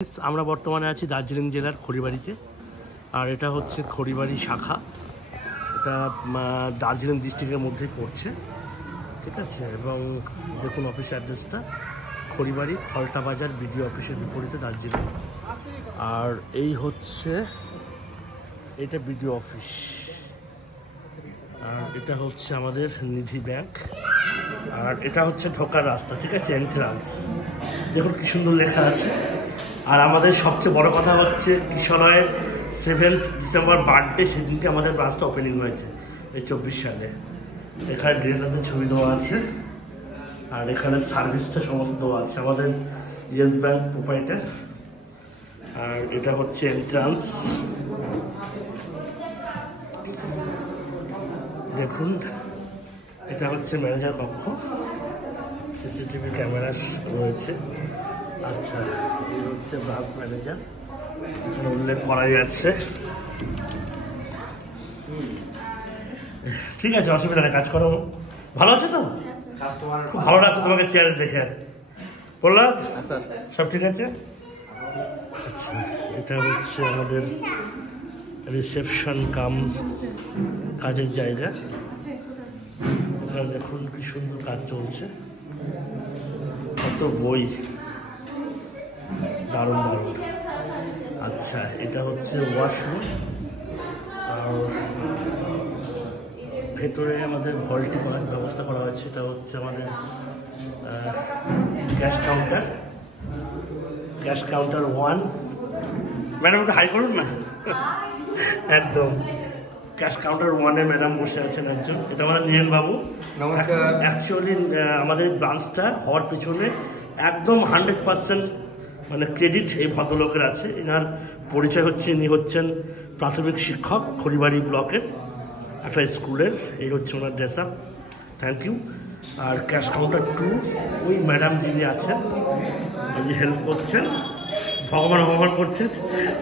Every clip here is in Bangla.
আমরা বর্তমানে আছি দার্জিলিং জেলার খড়িবাড়িতে। আর এটা হচ্ছে খড়িবাড়ি শাখা। এটা দার্জিলিং ডিস্ট্রিক্টের মধ্যেই পড়ছে, ঠিক আছে। এবং দেখুন অফিস অ্যাড্রেসটা খড়িবাড়ি খলটা বাজার বিডিও অফিসের বিপরীতে দার্জিলিং। আর এই হচ্ছে এটা বিডিও অফিস। আর এটা হচ্ছে আমাদের নিধি ব্যাংক। আর এটা হচ্ছে ঢোকার রাস্তা, ঠিক আছে, এন্ট্রান্স। দেখুন কি সুন্দর লেখা আছে। আর আমাদের সবচেয়ে বড় কথা হচ্ছে কিশলয়ের 7th ডিসেম্বর বার্থডে, সেদিনকে আমাদের ব্রাঞ্চটা ওপেনিং হয়েছে এই 24 সালে। এখানে ড্রেনারের ছবি দেওয়া আছে আর এখানে সার্ভিসটা সমস্ত দেওয়া আছে, আমাদের ইয়েস ব্যাংক প্রোপাইটার। আর এটা হচ্ছে এন্ট্রান্স, দেখুন। এটা হচ্ছে ম্যানেজার কক্ষ, সিসিটিভি ক্যামেরা রয়েছে। আচ্ছা, এই হচ্ছে ব্রাঞ্চ ম্যানেজার, এখানে উল্লেখ করাই যাচ্ছে। ঠিক আছে, অসুবিধা নেই, কাজ করো। ভালো আছে তো? খুব ভালো লাগছে তোমাকে চেয়ারে দেখে। বললাম সব ঠিক আছে। আচ্ছা, এটা হচ্ছে আমাদের রিসেপশন কাম কাজের জায়গা। এখানে দেখুন কি সুন্দর কাজ চলছে, কত বই, দারুণ দারুণ। আচ্ছা, এটা হচ্ছে ওয়াশরুম। আর ভেতরে আমাদের ভল্টি করার ব্যবস্থা করা হয়েছে। এটা হচ্ছে আমাদের cash counter, cash counter 1। Madam একটু হাই করুন না। একদম ক্যাশ কাউন্টার 1-এ ম্যাডাম বসে আছেন একজন, এটা আমাদের নীরেন বাবু। নমস্কার। অ্যাকচুয়ালি আমাদের ব্রাঞ্চটা হওয়ার পিছনে একদম 100% মানে ক্রেডিট এই ভদ্রলোকের আছে। এনার পরিচয় হচ্ছে, ইনি হচ্ছেন প্রাথমিক শিক্ষক খড়িবাড়ি ব্লকের একটা স্কুলের। এই হচ্ছে ওনার ড্রেস আপ, থ্যাংক ইউ। আর ক্যাশ কাউন্টার 2 ওই ম্যাডাম যিনি আছেন, যিনি হেল্প করছেন, ভগবান ভগবান করছেন,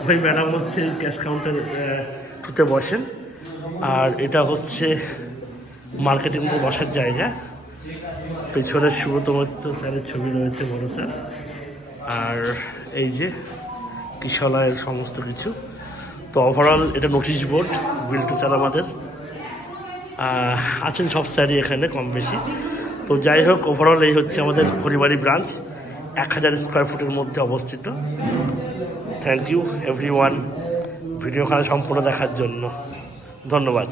ওই ম্যাডাম হচ্ছে ক্যাশ কাউন্টারতে বসেন। আর এটা হচ্ছে মার্কেটিং বসার জায়গা। পেছনে সুব্রত মৈত্র স্যারের ছবি রয়েছে, বড় স্যার। আর এই যে কিশলয়ের সমস্ত কিছু। তো ওভারঅল এটা নোটিশ বোর্ড, বিল্টু স্যার আমাদের আছেন, সব স্যারই এখানে কম বেশি। তো যাই হোক, ওভারঅল এই হচ্ছে আমাদের খড়িবাড়ি ব্রাঞ্চ, 1000 স্কোয়ার ফুটের মধ্যে অবস্থিত। থ্যাংক ইউ এভরিওয়ান ভিডিওখানে সম্পূর্ণ দেখার জন্য, ধন্যবাদ।